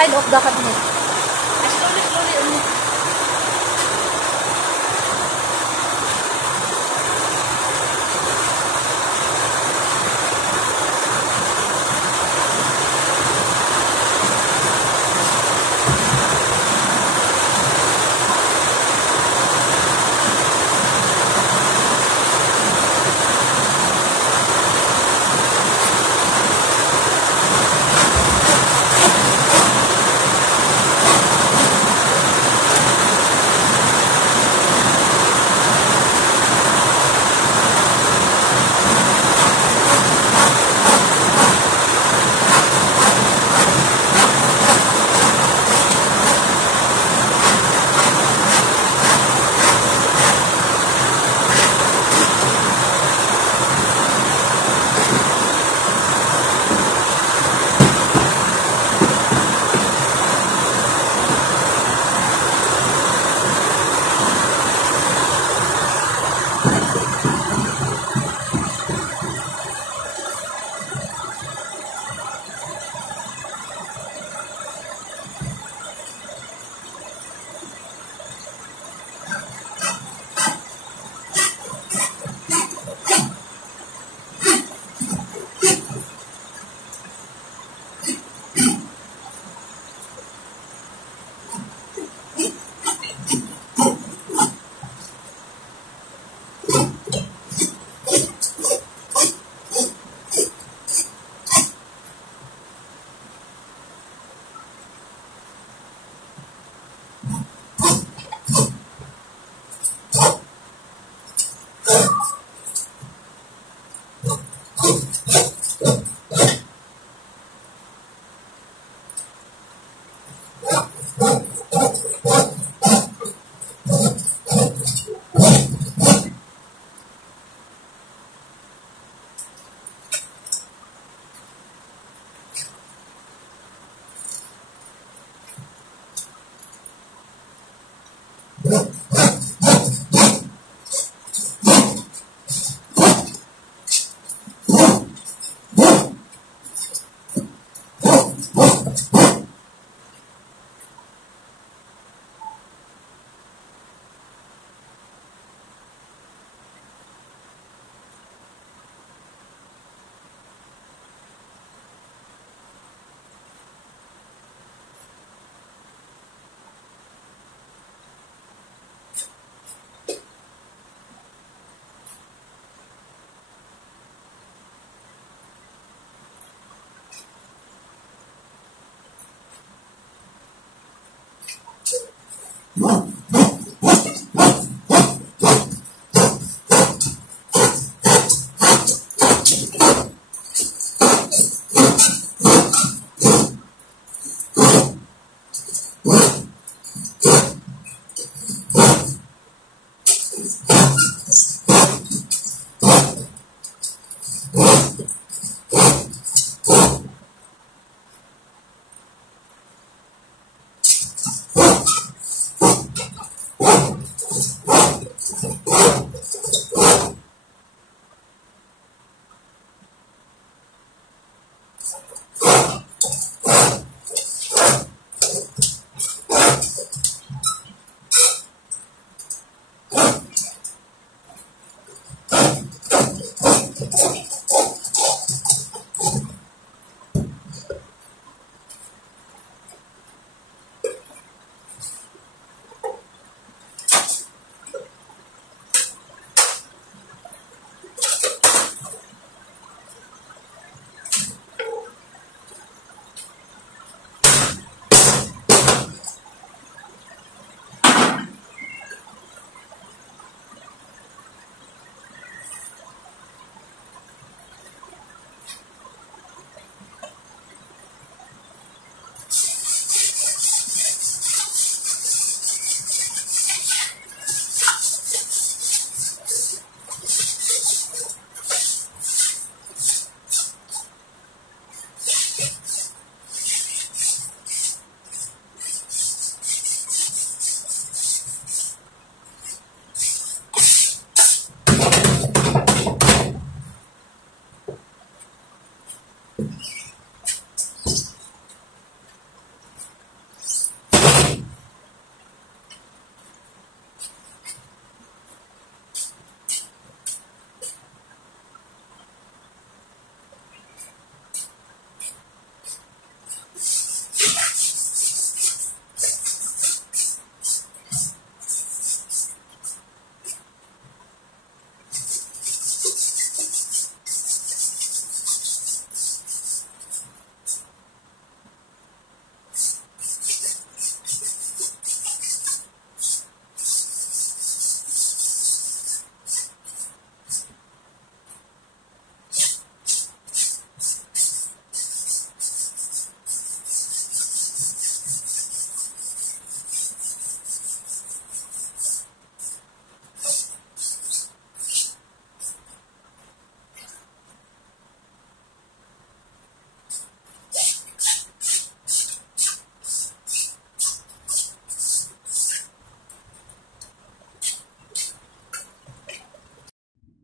side of the cabinet. Slowly, slowly only.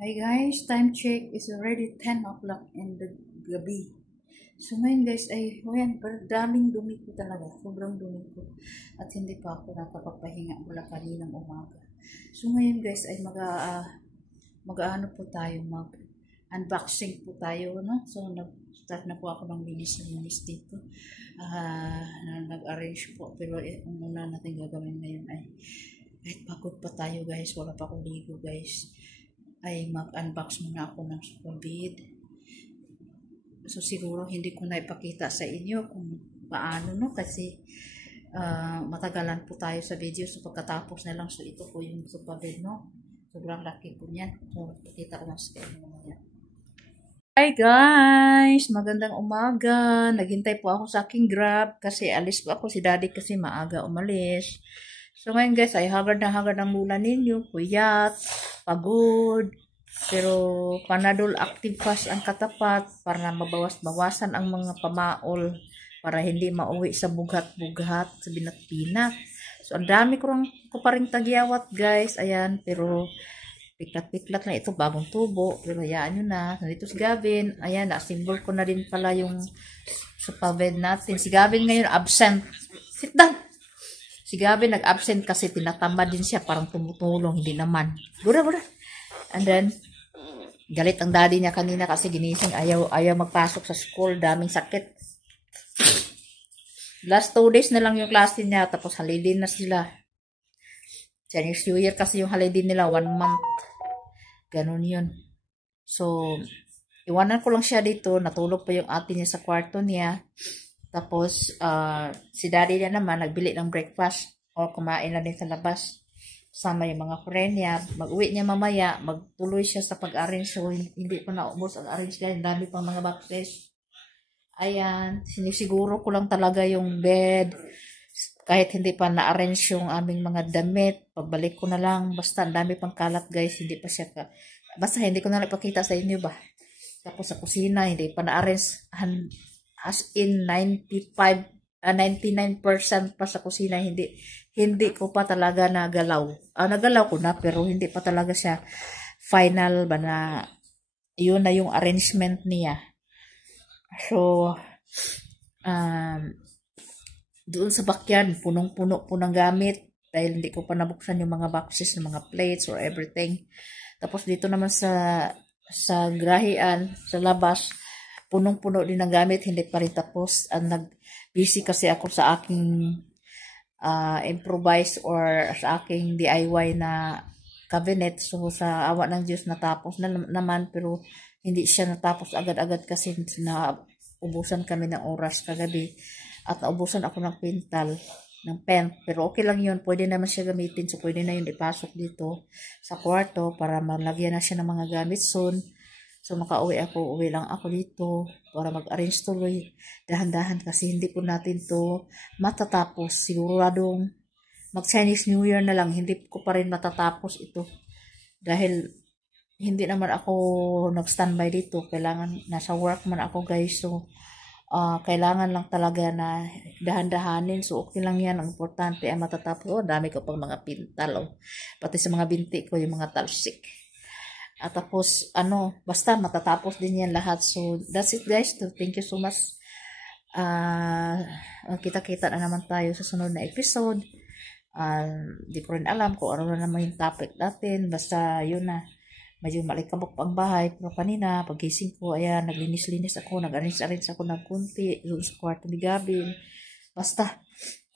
Hi guys, time check is already 10 o'clock in the gabi. So ngayon guys ay, ayan, daming dumi ko talaga. Sobrang dumi ko. At hindi pa ako nakapagpahinga mula kaninang umaga. So ngayon guys ay mag-ano po tayo, mag-unboxing po tayo, no? So nag-start na po ako ng linis dito. Nag-arrange po. Pero ang una natin gagawin ngayon ay, kahit pagod pa tayo guys, wala pa akong ligo guys, ay mag-unbox muna ako ng COVID. So siguro hindi ko na ipakita sa inyo kung paano, no, kasi matagalan po tayo sa video. So pagkatapos na lang, so ito po yung COVID, no, sobrang laki po niyan. So pakita ko lang sa inyo mamaya. Hi guys, magandang umaga. Naghintay po ako sa aking Grab kasi alis po ako, si daddy kasi maaga umalis. So ngayon guys ay hagard ang mula ninyo, puyat, pagod, pero Panadol Active Fast ang katapat para mabawas-bawasan ang mga pamaol, para hindi mauwi sa bughat-bughat, sa binat-binat. So ang dami ko pa rin tagyawat guys, ayan, pero piklat-piklat na ito, bagong tubo, pero hayaan nyo na. Nandito si Gavin, ayan, na-symbol ko na din pala yung sa pabed natin. Si Gavin ngayon absent. Sit down! Si Gavin nag-absent kasi tinatama din siya, parang tumutulong, hindi naman. Gura. And then, galit ang daddy niya kanina kasi ginising, ayaw magpasok sa school, daming sakit. Last 2 days na lang yung klase niya, tapos holiday na sila. Chinese New Year kasi yung holiday nila, 1 month. Ganun yun. So, iwanan ko lang siya dito, natulog pa yung ate niya sa kwarto niya. Tapos, si daddy niya naman, nagbili ng breakfast o kumain na din sa labas. Sama yung mga friend niya. Mag-uwi niya mamaya, magtuloy siya sa pag-arrange. So, hindi pa naubos ang arrange dahil dami pang mga boxes. Ayan, sinisiguro ko lang talaga yung bed. Kahit hindi pa na-arrange yung aming mga damit, pagbalik ko na lang. Basta, ang dami pang kalat guys, hindi pa siya basta hindi ko na napakita sa inyo ba. Tapos sa kusina, hindi pa na-arrange. As in 99% pa sa kusina, hindi ko pa talaga nagalaw. Nagalaw ko na, pero hindi pa talaga siya final ba na yun na yung arrangement niya. So, doon sa backyard, punong-puno po ng gamit dahil hindi ko pa nabuksan yung mga boxes ng mga plates or everything. Tapos dito naman sa grahian, sa labas, punong-puno din ng gamit, hindi pa rin tapos. Nag-busy kasi ako sa aking improvise or sa aking DIY na cabinet. So, sa awa ng Diyos, natapos na naman, pero hindi siya natapos agad-agad kasi naubusan kami ng oras kagabi. At naubusan ako ng pintal, ng pen. Pero okay lang yun, pwede naman siya gamitin. So, pwede na yun ipasok dito sa kwarto para malagyan na siya ng mga gamit soon. So, uwi lang ako dito para mag-arrange tuloy. Dahan-dahan kasi hindi po natin to matatapos. Siguradong mag-Chinese New Year na lang, hindi ko pa rin matatapos ito. Dahil hindi naman ako nag-standby dito. Kailangan, nasa work man ako guys. So, kailangan lang talaga na dahan-dahanin. So, okay lang yan. Ang importante ay matatapos. Dami ko pang mga pintal. Pati sa mga binti ko, yung mga talsik. At tapos, basta matatapos din yan lahat. So, that's it guys. So, thank you so much. Kita-kita na naman tayo sa sunod na episode. Di ko rin alam kung ano na naman yung topic natin. Basta, yun na. Medyo malikabok pa ang bahay. Pero kanina, pagising ko, ayan, naglinis-linis ako. Nag-arrange ako ng kunti. Doon sa kwarto ni Gavin. Basta.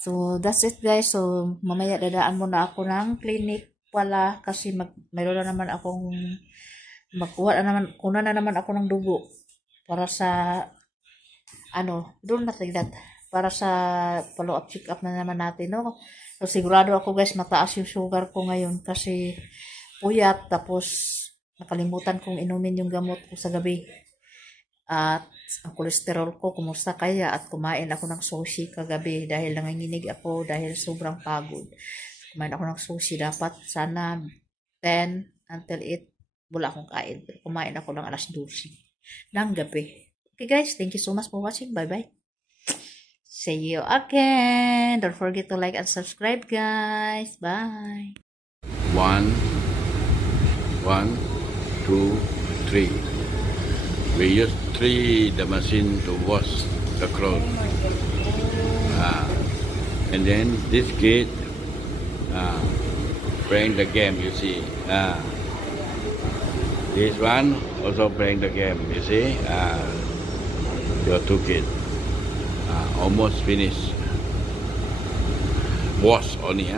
So, that's it guys. So, mamaya dadaan muna ako ng clinic pala. Kasi mayroon na naman akong kuna na naman ako ng dugo para sa doon natin para sa follow-up check-up na naman natin, no? So, sigurado ako guys, mataas yung sugar ko ngayon kasi puyat, tapos nakalimutan kong inumin yung gamot ko sa gabi. At ang kolesterol ko, kumusta kaya? At kumain ako ng sushi kagabi dahil nanginginig ako dahil sobrang pagod. Kumain ako ng sushi, dapat sana 10 until 8 wala akong kain. Pero kumain ako ng alas 12 ng gabi. Okay guys, thank you so much for watching. Bye-bye. See you again. Don't forget to like and subscribe guys. Bye. One. 2, 3. We use 3 the machine to wash the clothes. And then this kid playing the game, you see. This one also playing the game, you see. Your 2 kids almost finished. Wash only,